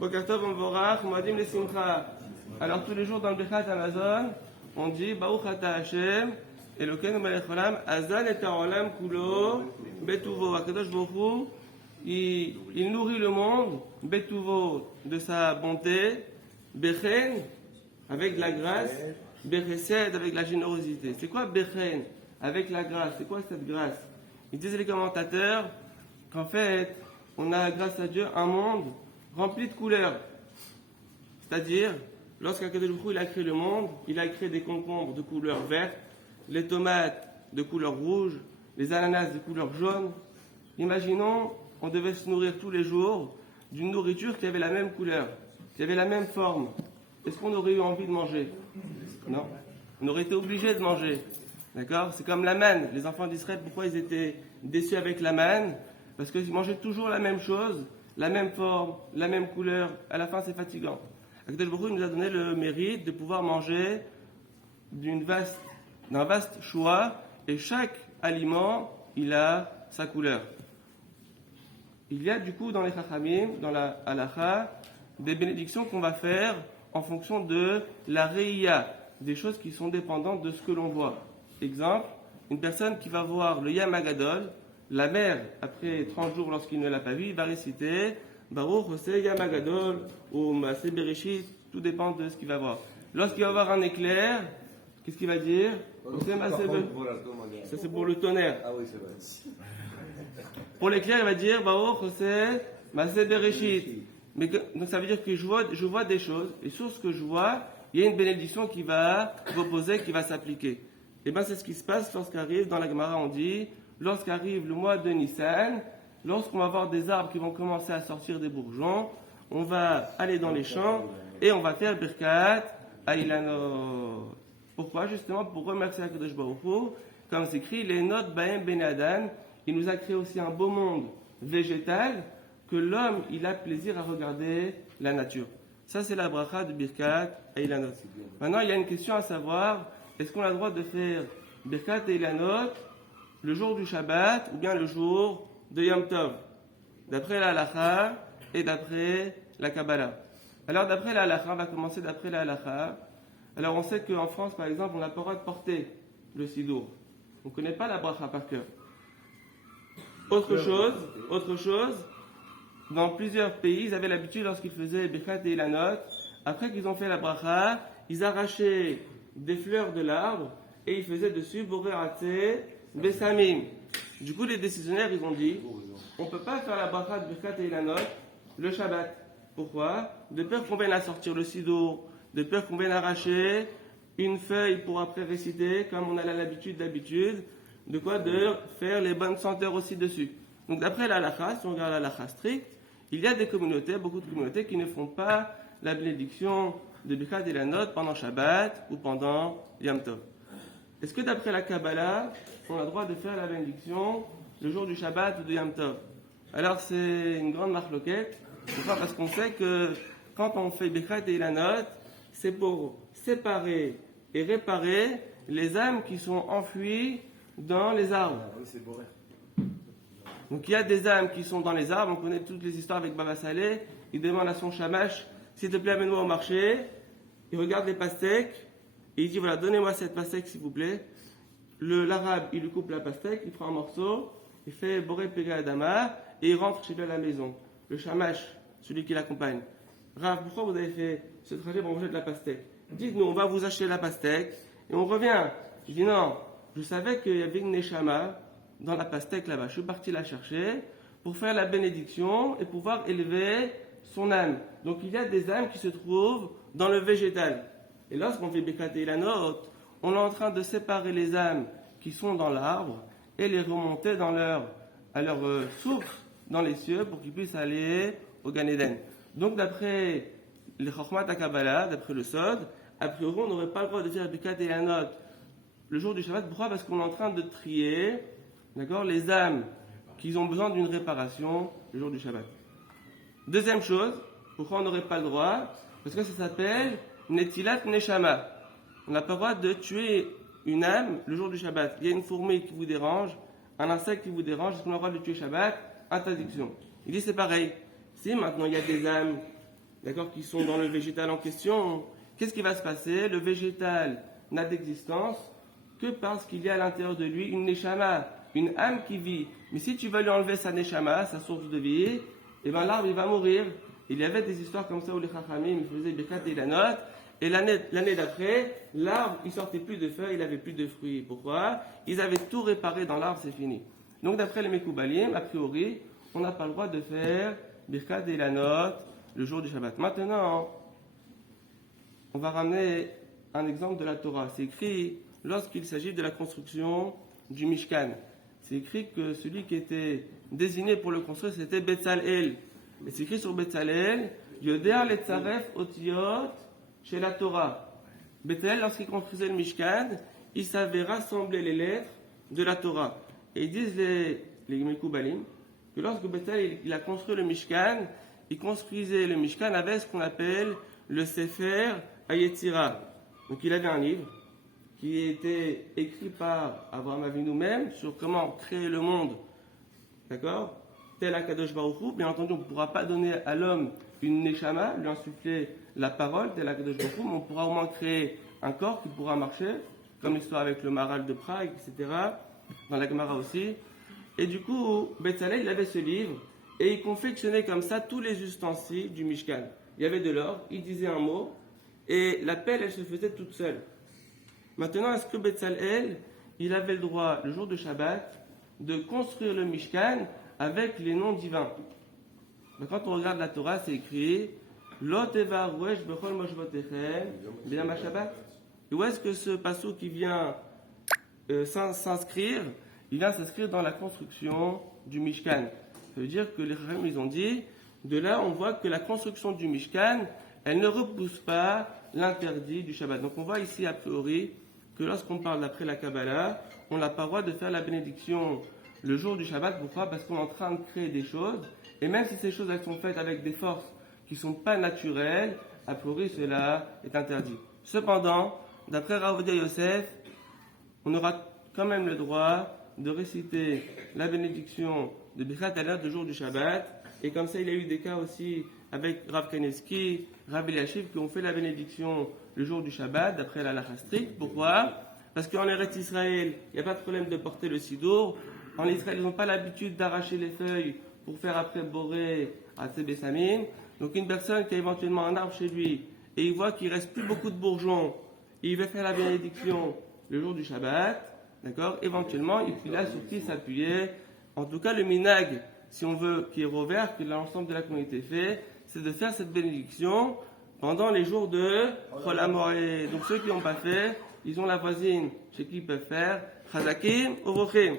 Boker Tov, Mvorach, Moadim le Simcha. Alors tous les jours dans le Birkat Amazon, on dit Baruch Ata Hashem, Elokeinu Melech Olam, Azal et Haolam Kulo, Betuvo. Akadosh Baruch Hu, il nourrit le monde, Betuvo, de sa bonté, Bechen, avec la grâce, Bechesed, avec la générosité. C'est quoi Bechen, avec la grâce? C'est quoi cette grâce? Ils disent les commentateurs qu'en fait, on a grâce à Dieu un monde rempli de couleurs. C'est-à-dire, lorsqu'Akadosh Baruch Hu, il a créé le monde, il a créé des concombres de couleur verte, les tomates de couleur rouge, les ananas de couleur jaune. Imaginons, on devait se nourrir tous les jours d'une nourriture qui avait la même couleur, qui avait la même forme. Est-ce qu'on aurait eu envie de manger? Non. On aurait été obligé de manger. D'accord? C'est comme la manne. Les enfants d'Israël, pourquoi ils étaient déçus avec la manne? Parce qu'ils mangeaient toujours la même chose, la même forme, la même couleur. À la fin, c'est fatigant. Akadosh Baruch Hu nous a donné le mérite de pouvoir manger d'un vaste choix, et chaque aliment, il a sa couleur. Il y a du coup dans les Chachamim, dans la Halacha, des bénédictions qu'on va faire en fonction de la Reïya, des choses qui sont dépendantes de ce que l'on voit. Exemple, une personne qui va voir le Yam Hagadol, la mer, après 30 jours lorsqu'il ne l'a pas vu, il va réciter Baruch Hoseh Yam Hagadol ou Maaseh Bereshit, tout dépend de ce qu'il va voir. Lorsqu'il va voir un éclair, qu'est-ce qu'il va dire? Ça c'est pour le tonnerre. Ah oui, c'est vrai. Pour l'éclair, il va dire Baruch Hoseh Maaseh Bereshit. Donc ça veut dire que je vois des choses, et sur ce que je vois, il y a une bénédiction qui va reposer, qui va s'appliquer. Et bien c'est ce qui se passe lorsqu'arrive, dans la Gemara on dit, lorsqu'arrive le mois de Nissan, lorsqu'on va voir des arbres qui vont commencer à sortir des bourgeons, on va aller dans les champs et on va faire Birkat Ailanot. Pourquoi? Justement pour remercier Akadosh Baruch Hu, comme c'est écrit, les notes Bahem Ben Adam, il nous a créé aussi un beau monde végétal, que l'homme, il a plaisir à regarder la nature. Ça, c'est la bracha de Birkat Eilanot. Maintenant, il y a une question à savoir, est-ce qu'on a le droit de faire Birkat Eilanot le jour du Shabbat ou bien le jour de Yom Tov? D'après la Halacha et d'après la Kabbalah. Alors, d'après la Halacha, on va commencer d'après la Halacha. Alors, on sait qu'en France, par exemple, on n'a pas le droit de porter le sidour. On ne connaît pas la bracha par cœur. Autre chose, dans plusieurs pays, ils avaient l'habitude, lorsqu'ils faisaient Birkat Eilanot, après qu'ils ont fait la bracha, ils arrachaient des fleurs de l'arbre et ils faisaient dessus Boré Atzeh Besamim. Du coup, les décisionnaires, ils ont dit, on ne peut pas faire la bracha de Birkat Eilanot le Shabbat. Pourquoi? De peur qu'on vienne à sortir le sidour, de peur qu'on vienne arracher une feuille pour après réciter, comme on a l'habitude d'habitude, de quoi? De faire les bonnes senteurs aussi dessus. Donc d'après la halakha, si on regarde la halakha stricte, il y a des communautés, beaucoup de communautés qui ne font pas la bénédiction de Birkat Eilanot pendant Shabbat ou pendant Yom Tov. Est-ce que d'après la Kabbalah, on a le droit de faire la bénédiction le jour du Shabbat ou de Yom Tov? Alors c'est une grande marloquette. Pourquoi? Parce qu'on sait que quand on fait Birkat Eilanot, c'est pour séparer et réparer les âmes qui sont enfouies dans les arbres. Oui, c'est beau. Donc il y a des âmes qui sont dans les arbres, on connaît toutes les histoires avec Baba Saleh, il demande à son shamash, s'il te plaît amène-moi au marché, il regarde les pastèques, et il dit voilà, donnez-moi cette pastèque s'il vous plaît. L'arabe, il lui coupe la pastèque, il prend un morceau, il fait Boré Pega Adama, et il rentre chez lui à la maison. Le shamash, celui qui l'accompagne, Rav, pourquoi vous avez fait ce trajet pour manger de la pastèque? Dites-nous, on va vous acheter la pastèque, et on revient. Je dis non, je savais qu'il y avait une neshama dans la pastèque là-bas. Je suis parti la chercher pour faire la bénédiction et pouvoir élever son âme. Donc il y a des âmes qui se trouvent dans le végétal. Et lorsqu'on fait Birkat Eilanot, on est en train de séparer les âmes qui sont dans l'arbre et les remonter à leur source dans les cieux pour qu'ils puissent aller au Gan Eden. Donc d'après les Chokhmat HaKabbalah, d'après le Sod, a priori on n'aurait pas le droit de faire Birkat Eilanot le jour du Shabbat. Pourquoi? Parce qu'on est en train de trier, d'accord, les âmes qui ont besoin d'une réparation le jour du Shabbat. Deuxième chose, pourquoi on n'aurait pas le droit? Parce que ça s'appelle Netilat Neshama. On n'a pas le droit de tuer une âme le jour du Shabbat. Il y a une fourmi qui vous dérange, un insecte qui vous dérange, est-ce qu'on a le droit de le tuer Shabbat? Interdiction. Il dit c'est pareil. Si maintenant il y a des âmes d'accord, qui sont dans le végétal en question, qu'est-ce qui va se passer? Le végétal n'a d'existence que parce qu'il y a à l'intérieur de lui une neshama, une âme qui vit. Mais si tu vas lui enlever sa neshama, sa source de vie, et ben l'arbre il va mourir. Il y avait des histoires comme ça où les chachamim faisaient Birkat Eilanot, et l'année d'après, l'arbre il sortait plus de feuilles, il avait plus de fruits. Pourquoi? Ils avaient tout réparé dans l'arbre, c'est fini. Donc d'après les Mekoubalim, a priori, on n'a pas le droit de faire Birkat Eilanot le jour du Shabbat. Maintenant, on va ramener un exemple de la Torah. C'est écrit lorsqu'il s'agit de la construction du Mishkan. C'est écrit que celui qui était désigné pour le construire, c'était Betzalel. Et c'est écrit sur Betzalel, Yoder letzaref otiyot chez la Torah. Betzalel, lorsqu'il construisait le Mishkan, il savait rassembler les lettres de la Torah. Et ils disent les Mekoubalim que lorsque Betzalel il a construit le Mishkan, il construisait le Mishkan avec ce qu'on appelle le Sefer Hayetzira. Donc il avait un livre qui était écrit par Abraham Avinu même sur comment créer le monde, d'accord, tel un Kadosh Baruch Hu. Bien entendu, on ne pourra pas donner à l'homme une neshama, lui insuffler la parole, tel un Kadosh Baruch Hu, mais on pourra au moins créer un corps qui pourra marcher, comme l'histoire avec le Maral de Prague, etc., dans la Gemara aussi. Et du coup, Betzalel, il avait ce livre, et il confectionnait comme ça tous les ustensiles du Mishkan. Il y avait de l'or, il disait un mot, et la pelle, elle se faisait toute seule. Maintenant, est-ce que Betzalel, il avait le droit, le jour de Shabbat, de construire le Mishkan avec les noms divins? Quand on regarde la Torah, c'est écrit Lo teva ruesh bechol moshvotechem b'yam Shabbat. Et où est-ce que ce passage qui vient s'inscrire? Il vient s'inscrire dans la construction du Mishkan. Ça veut dire que les Chachamim, ils ont dit, de là, on voit que la construction du Mishkan, elle ne repousse pas l'interdit du Shabbat. Donc on voit ici, a priori, que lorsqu'on parle d'après la Kabbalah, on n'a pas le droit de faire la bénédiction le jour du Shabbat. Pourquoi? Parce qu'on est en train de créer des choses, et même si ces choses elles sont faites avec des forces qui ne sont pas naturelles, a priori cela est interdit. Cependant, d'après Rav Ovadia Yosef, on aura quand même le droit de réciter la bénédiction de Birkat Eilanot le jour du Shabbat, et comme ça il y a eu des cas aussi avec Rav Kaneski, Rav Eliashiv qui ont fait la bénédiction le jour du Shabbat d'après la halakha stricte. Pourquoi? Parce qu'en Eretz Israël, il n'y a pas de problème de porter le sidour. En Israël, ils n'ont pas l'habitude d'arracher les feuilles pour faire après boré à Tsebessamim. Donc une personne qui a éventuellement un arbre chez lui et il voit qu'il ne reste plus beaucoup de bourgeons, et il veut faire la bénédiction le jour du Shabbat, d'accord, éventuellement il a sur qui s'appuyer. En tout cas, le minag, si on veut, qui est rouvert, que l'ensemble de la communauté fait, c'est de faire cette bénédiction pendant les jours de Chol HaMoed. Donc ceux qui n'ont pas fait, ils ont la voisine chez qui ils peuvent faire. Chazakim, Uvrochim.